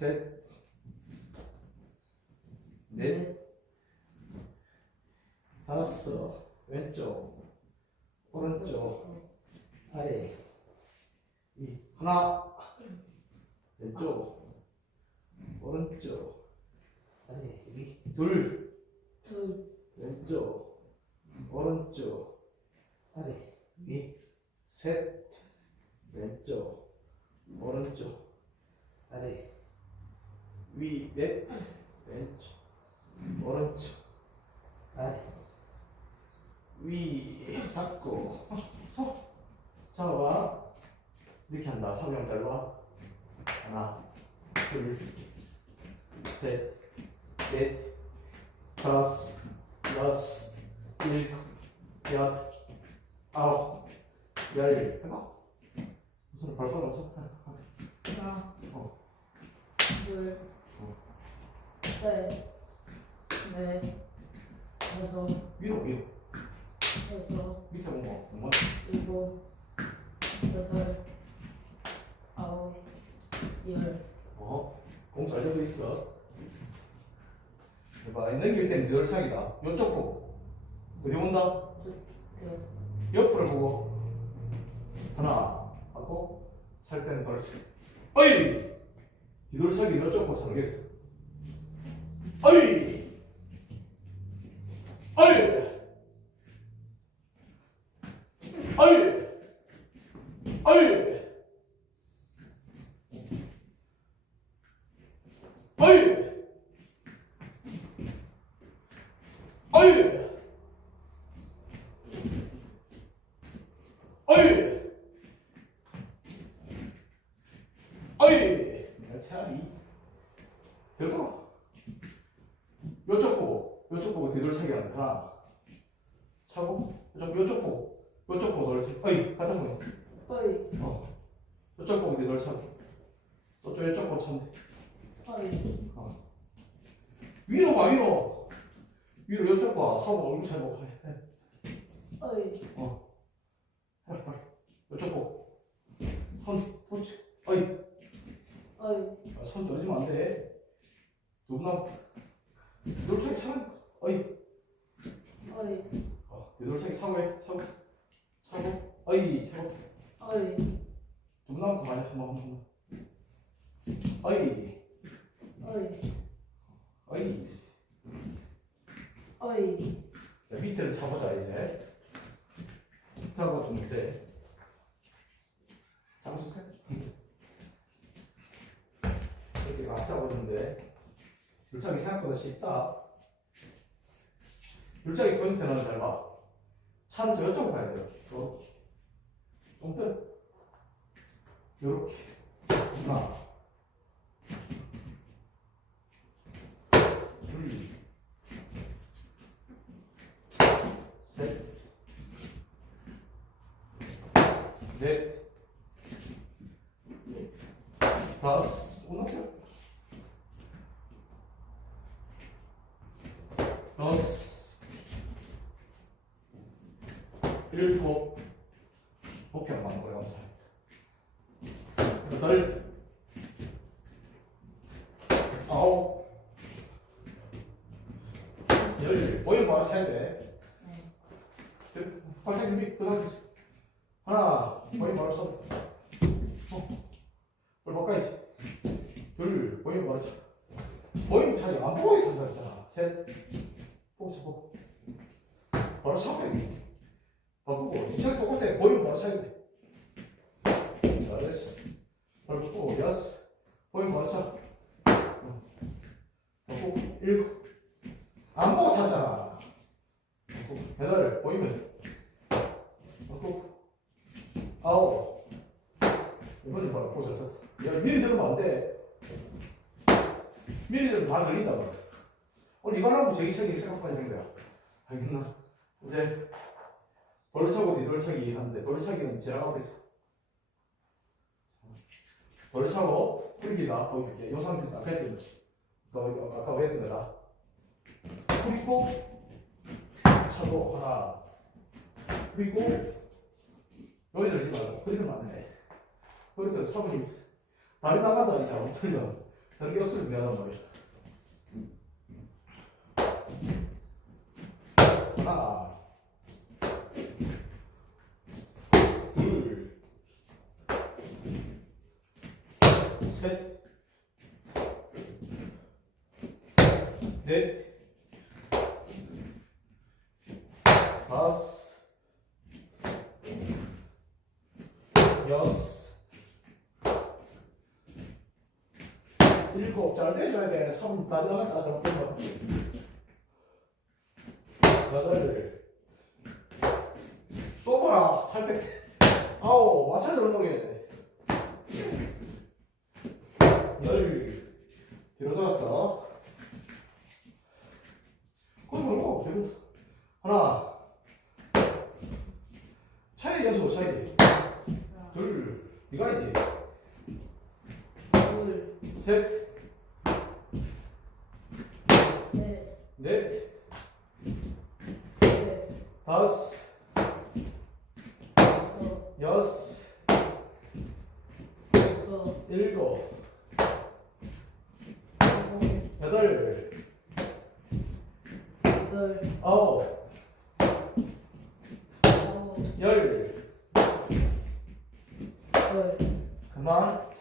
셋, 넷, 다섯, 왼쪽, 오른쪽, 아래, 이 하나, 왼쪽, 오른쪽, 아래, 위, 둘, 둘, 왼쪽, 오른쪽, 아래, 위, 셋, 왼쪽, 오른쪽, 아래, 위, 넷, 왼쪽, 오른쪽, 아래, 위, 잡고, 손, 잡아봐. 이렇게 한다. 3명 잘 봐. 하나, 둘, 셋, 넷, 다섯, 여섯, 일곱, 여덟, 아홉, 열. 해봐. 무슨 발가락 없어? 하나, 어. 둘, 어. 셋, 넷, 다섯, 위로, 위로. 여섯, 밑에 본 거. 뭐? 일곱, 여덟, 아홉, 열. 어? 공잘 되고 있어. 해봐. 넘길 땐 니들 차이다. 요쪽 보고. 어디 본다? 되었어. 옆으로 보고. 하나. 하고. 살 때는 돌치. 어이! 뒤돌차기 이쪽 보고 살겠어. 어이! 어이! 어이! 어이! 어이! 어이! 어이! 어이! 차리. 들어가. 요쪽 보고, 요쪽 보고 뒤돌차기 하는 하나. 차고, 요쪽, 요쪽 보고, 요쪽 보고 돌차 어이! 같은 거야. 어이, 어. 요쪽 보고 뒤돌차기. 저쪽, 요쪽 보고 찬대. 어이, 위로 봐, 위로. 위로 요쪽 봐. 서고 얼굴 잘 보고. 해. 어이, 빨리, 빨리. 요쪽 보고. 손, 손, 어이. 어이, 아, 손 떨어지면 안 돼. 누구나 뒤돌차기 차는 어이. 어이, 어, 뒤돌차기 차고 해. 차고. 차고. 어이, 차고. 어이, 누구나 많이 한번 한번. 어이. 어이, 어이. 어이, 자, 밑에를 차보자 이제. 잡아주면 돼. 잡아주세요. 이렇게 막 잡아주는데 물짝이 생각보다 쉽다. 물짝이 포인트는 잘 봐. 차는 저 이쪽으로 가야 돼요. 이렇게. 똥들. 이렇게. 하나. 둘. 셋, 넷, 다섯, 오늘 여섯, 일곱, 목표 안 맞는 거예요, 감사. 여덟, 아홉, 열, 거 알아서 해야 돼. 네, 발색 준비 그 다음 하나 거의 멀었어. 어. 머리 바꿔야지. 둘, 거의 멀어져. 머리 잘안 보고 있어서 그랬잖아. 셋, 보고 있어, 보고. 멀어서. 바꾸고. 이쪽에 똑같아. 머리 멀어서 해야 돼. 아홉. 이번엔 바로 보셔서. 야 미리 들으면 안 돼. 미리 들으면 다 걸린다 말이야. 오늘 이거 하고 제기차기 생각하야 되는 거야 알겠나? 이제 돌차고 뒤돌차기 하는데 돌차기는 지나가고 있어 돌차고 풀기다 보여줄게 이 상태에서 아까 했던 거 아까 왜 했던 거다? 풀고 차고 하나. 그리고 여기 들지 말고 돼. 거기 들 사부님 다리 나가다 이제 안 틀려. 다른 게 없으면 미안한 말이야. 하나, 둘, 셋, 넷, 다섯, 일곱 잘 돼줘야 돼. 손다 나갔다 잠깐만. 여덟 또 봐라 찰 때. 아홉 맞춰서 운동해야 돼. 열 뒤로 돌았어. 말고 뒤로 하나 차이 연수 차이 둘 네가 이제 둘, 셋 넷, 넷, 넷, 다섯, 다섯, 여섯, 여섯, 일곱, 일곱, 여덟, 여덟, 아홉, 아홉, 열. 열. 그만.